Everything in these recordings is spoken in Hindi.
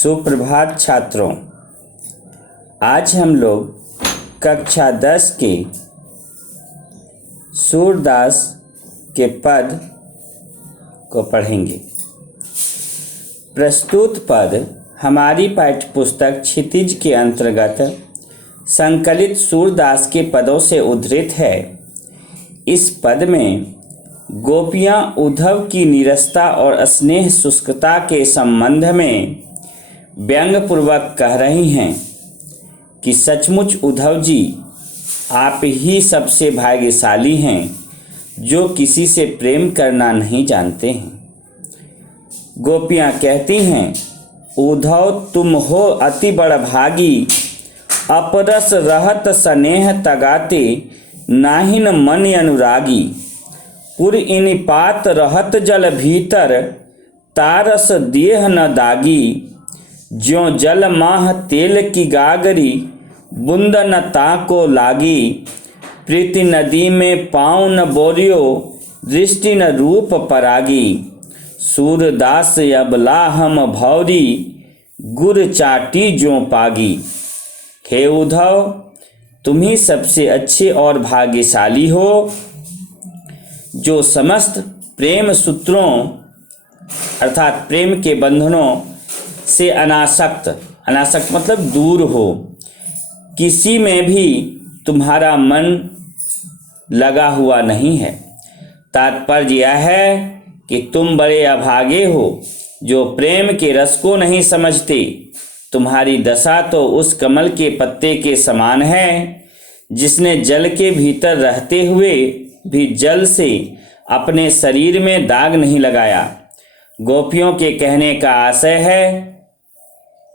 सुप्रभात छात्रों। आज हम लोग कक्षा 10 के सूरदास के पद को पढ़ेंगे। प्रस्तुत पद हमारी पाठ्यपुस्तक क्षितिज के अंतर्गत संकलित सूरदास के पदों से उद्धृत है। इस पद में गोपियाँ उद्धव की नीरसता और स्नेह शुष्कता के संबंध में व्यंग्यपूर्वक कह रही हैं कि सचमुच उद्धव जी, आप ही सबसे भाग्यशाली हैं जो किसी से प्रेम करना नहीं जानते हैं। गोपियाँ कहती हैं, उद्धव तुम हो अति बड़ भागी, अपरस रहत स्नेह तगाते, नाहिन मन अनुरागी। पुर इन पात रहत जल भीतर, तारस देह न दागी। ज्यों जल माह तेल की गागरी, बूंद न ताको लागी। प्रीति नदी में पाँव न बोरियो, दृष्टि न रूप परागी। सूरदास अबला हम भौरी, गुर चाटी ज्यों पागी। हे उद्धव, तुम ही सबसे अच्छे और भाग्यशाली हो जो समस्त प्रेम सूत्रों अर्थात प्रेम के बंधनों से अनासक्त मतलब दूर हो। किसी में भी तुम्हारा मन लगा हुआ नहीं है। तात्पर्य यह है कि तुम बड़े अभागे हो जो प्रेम के रस को नहीं समझते। तुम्हारी दशा तो उस कमल के पत्ते के समान है जिसने जल के भीतर रहते हुए भी जल से अपने शरीर में दाग नहीं लगाया। गोपियों के कहने का आशय है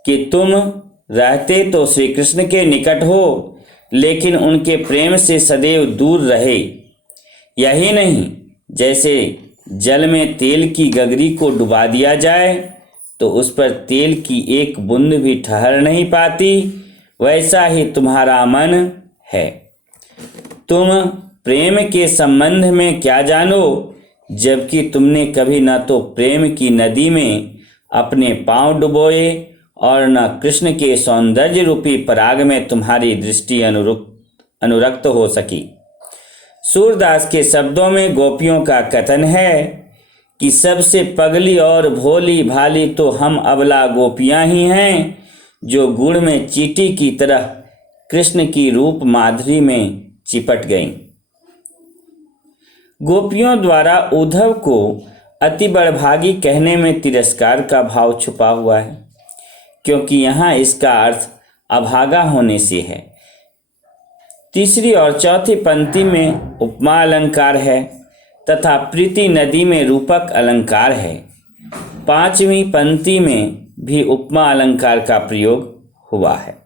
कि तुम रहते तो श्री कृष्ण के निकट हो, लेकिन उनके प्रेम से सदैव दूर रहे। यही नहीं, जैसे जल में तेल की गगरी को डुबा दिया जाए तो उस पर तेल की एक बूंद भी ठहर नहीं पाती, वैसा ही तुम्हारा मन है। तुम प्रेम के संबंध में क्या जानो, जबकि तुमने कभी न तो प्रेम की नदी में अपने पांव डुबोए और न कृष्ण के सौंदर्य रूपी पराग में तुम्हारी दृष्टि अनुरक्त हो सकी। सूरदास के शब्दों में गोपियों का कथन है कि सबसे पगली और भोली भाली तो हम अबला गोपियां ही हैं जो गुड़ में चींटी की तरह कृष्ण की रूप माधुरी में चिपट गईं। गोपियों द्वारा उद्धव को अति बड़भागी कहने में तिरस्कार का भाव छुपा हुआ है, क्योंकि यहाँ इसका अर्थ अभागा होने से है। तीसरी और चौथी पंक्ति में उपमा अलंकार है तथा प्रीति नदी में रूपक अलंकार है। पांचवी पंक्ति में भी उपमा अलंकार का प्रयोग हुआ है।